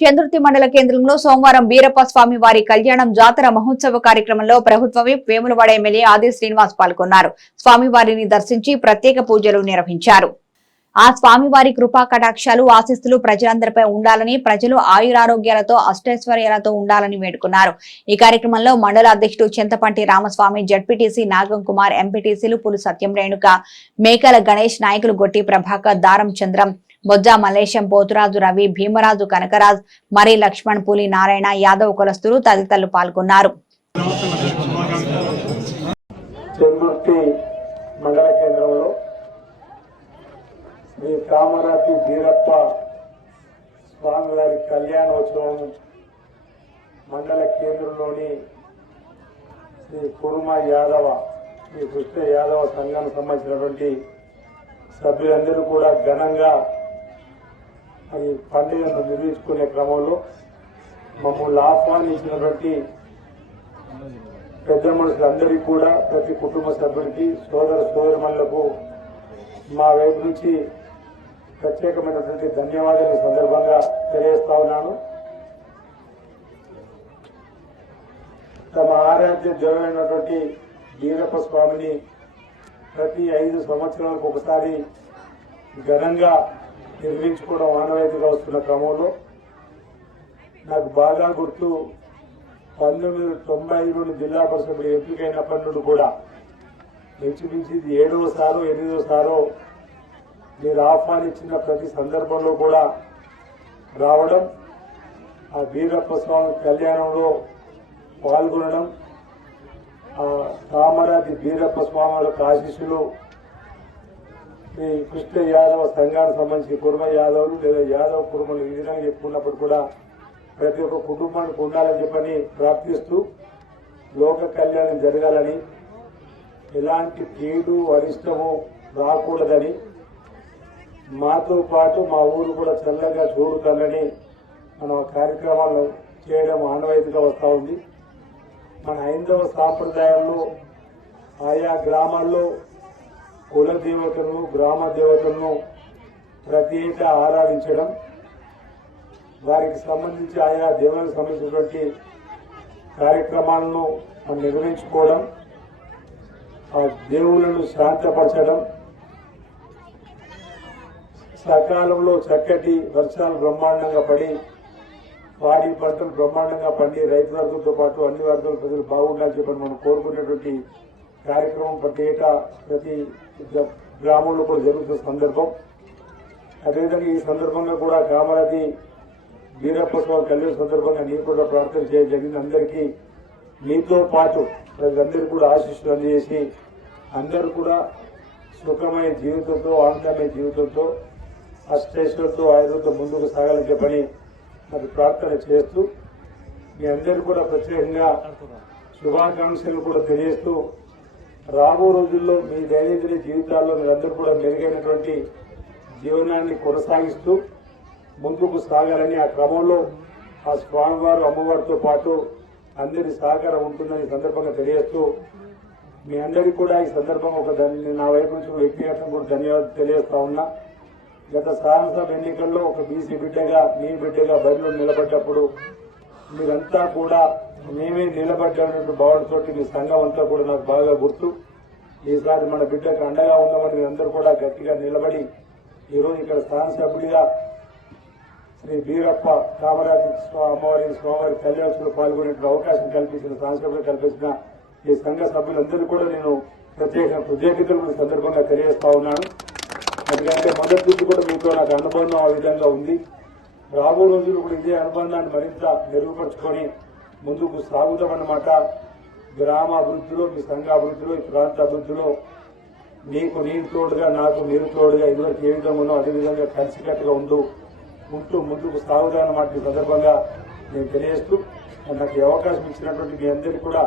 చంద్రుతి మండల కేంద్రంలో సోమవారం వీరప్ప స్వామి వారి కళ్యాణం జాతర మహోత్సవ కార్యక్రమంలో ప్రభుత్వ విప్ వేములవాడ ఎమ్మెల్యే ఆది శ్రీనివాస్ పాల్గొన్నారు. స్వామివారిని దర్శించి ప్రత్యేక పూజలు నిర్వహించారు. ఆ స్వామివారి కృపా కటాక్షాలు ఆశీస్సులు ప్రజలందరిపై ఉండాలని, ప్రజలు ఆయురారోగ్యాలతో అష్టైశ్వర్యాలతో ఉండాలని వేడుకున్నారు. ఈ కార్యక్రమంలో మండల అధ్యక్షుడు చింతపంటి రామస్వామి, జడ్పీటీసీ నాగం కుమార్, ఎంపీటీసీలు పులు సత్యం రేణుక, మేకల గణేష్, నాయకులు గొట్టి ప్రభాకర్, దారం చంద్రం, బొజ్జా మల్లేశం, పోతురాజు రవి, భీమరాజు, కనకరాజ్, మరి లక్ష్మణ్, పులి నారాయణ, యాదవ్ కులస్తులు తదితరులు పాల్గొన్నారు. మండల కేంద్రంలో శ్రీ కామరాతి వీరప్ప స్వామివారి కళ్యాణోత్సవం మండల కేంద్రంలోని శ్రీ కురుమ యాదవ, శ్రీ కృష్ణ యాదవ సంఘానికి సంబంధించినటువంటి సభ్యులందరూ కూడా ఘనంగా ఈ పండుగను నిర్వహించుకునే క్రమంలో మమ్మల్ని ఆహ్వానించినటువంటి పెద్ద మనుషులందరికీ కూడా, ప్రతి కుటుంబ సభ్యుడికి, సోదర సోదరిమణులకు మా వైపు నుంచి ప్రత్యేకమైనటువంటి ధన్యవాదాలు సందర్భంగా తెలియజేస్తా ఉన్నాను. తమ ఆరాధ్య దైవమైనటువంటి వీరప్ప స్వామిని ప్రతి 5 సంవత్సరాలకు ఒకసారి ఘనంగా నిర్వహించుకోవడం ఆనవాయితీగా వస్తున్న క్రమంలో నాకు బాగా గుర్తు 1995 జిల్లా పరిషత్ ఎంపికైనప్పటి నుండి కూడా మించుమించి 7వ సారో 8వ సారో మీరు ఆహ్వానించిన ప్రతి సందర్భంలో కూడా రావడం, ఆ వీరప్ప స్వామి కళ్యాణంలో పాల్గొనడం, ఆ కామరాతి వీరప్ప స్వామి ఆశీస్సులు ఈ కృష్ణ యాదవ సంఘానికి సంబంధించి కుర్మ యాదవులు లేదా యాదవ కుర్మలు ఈ విధంగా చెప్పుకున్నప్పుడు కూడా ప్రతి ఒక్క కుటుంబానికి ఉండాలని చెప్పని ప్రార్థిస్తూ లోక కళ్యాణం జరగాలని, ఎలాంటి కీడు అరిష్టము రాకూడదని, మాతో పాటు మా ఊరు కూడా చల్లగా చూడుతానని మనం కార్యక్రమాలు చేయడం ఆనవాయితీగా వస్తూ ఉంది. మన హైందవ సాంప్రదాయంలో ఆయా గ్రామాల్లో కుల దేవతలను, గ్రామ దేవతలను ప్రతి ఏటా ఆరాధించడం, వారికి సంబంధించి ఆయా దేవులకు సంబంధించినటువంటి కార్యక్రమాలను మనం నిర్వహించుకోవడం, ఆ దేవులను శాంతపరచడం, సకాలంలో చక్కటి వర్షాలు బ్రహ్మాండంగా పడి పాడి పంటలు బ్రహ్మాండంగా పండి రైతు వర్గంతో పాటు అన్ని వర్గాల ప్రజలు బాగుండాలని చెప్పని మనం కోరుకునేటువంటి కార్యక్రమం ప్రతి ఏటా ప్రతి గ్రామంలో కూడా జరుగుతున్న సందర్భం. అదేవిధంగా ఈ సందర్భంగా కూడా కామరాతి వీరప్ప స్వామి కళ్యాణ సందర్భంగా నేను కూడా ప్రార్థన చేయడం జరిగింది. అందరికీ మీతో పాటు ప్రజలందరికీ కూడా ఆశీస్సులు అందజేసి అందరూ కూడా సుఖమైన జీవితంతో, ఆనందమైన జీవితంతో, అష్టైశ్వర్యంతో, ఆయుర్వేదంతో ముందుకు సాగాలని చెప్పని నాకు ప్రార్థన చేస్తూ మీ అందరూ కూడా ప్రత్యేకంగా శుభాకాంక్షలు కూడా తెలియజేస్తూ రాబో రోజుల్లో మీ దైనందిన జీవితాల్లో మీరందరూ కూడా మెరుగైనటువంటి జీవనాన్ని కొనసాగిస్తూ ముందుకు సాగాలని, ఆ క్రమంలో ఆ స్వామివారు అమ్మవారితో పాటు అందరి సహకారం ఉంటుందని సందర్భంగా తెలియజేస్తూ మీ అందరికీ కూడా ఈ సందర్భంగా నా వైపు నుంచి వ్యక్తిగతంగా కూడా ధన్యవాదాలు తెలియజేస్తా ఉన్నా. గత శాసనసభ ఎన్నికల్లో ఒక బీసీ బిడ్డగా, మీ బిడ్డగా బరిలో నిలబడ్డప్పుడు మీరంతా కూడా మేమే నిలబడ్డామనే భావనతో మీ సంఘం అంతా కూడా నాకు బాగా గుర్తు. ఈసారి మన బిడ్డకు అండగా ఉన్నామని మీరందరూ కూడా గట్టిగా నిలబడి ఈరోజు ఇక్కడ శాసనసభ్యుడిగా శ్రీ వీరప్ప కామరాతి అమ్మవారి స్వామివారి కళ్యాణోత్సవంలో పాల్గొనే అవకాశం కల్పించిన శాసనసభ్యులు కల్పించిన ఈ సంఘ సభ్యులందరూ కూడా నేను ప్రత్యేక కృతజ్ఞతలు సందర్భంగా తెలియజేస్తా ఉన్నాను. ఎందుకంటే మొదటి నుంచి కూడా మీతో నాకు అనుబంధం ఆ విధంగా ఉంది. రాబో రోజులు కూడా ఇదే అనుబంధాన్ని మరింత మెరుగుపరుచుకొని ముందుకు సాగుతామన్నమాట. గ్రామ అభివృద్ధిలో, మీ సంఘ అభివృద్ధిలో, ఈ ప్రాంత అభివృద్ధిలో మీకు నేను తోడుగా, నాకు మీరు తోడుగా ఇదివరకు ఏ విధంగా ఉన్నో అదేవిధంగా కలిసికట్టుగా ఉంటూ ముందుకు సాగుతామన్నమాట. ఈ సందర్భంగా నేను తెలియజేస్తూ నాకు అవకాశం ఇచ్చినటువంటి మీ అందరికీ కూడా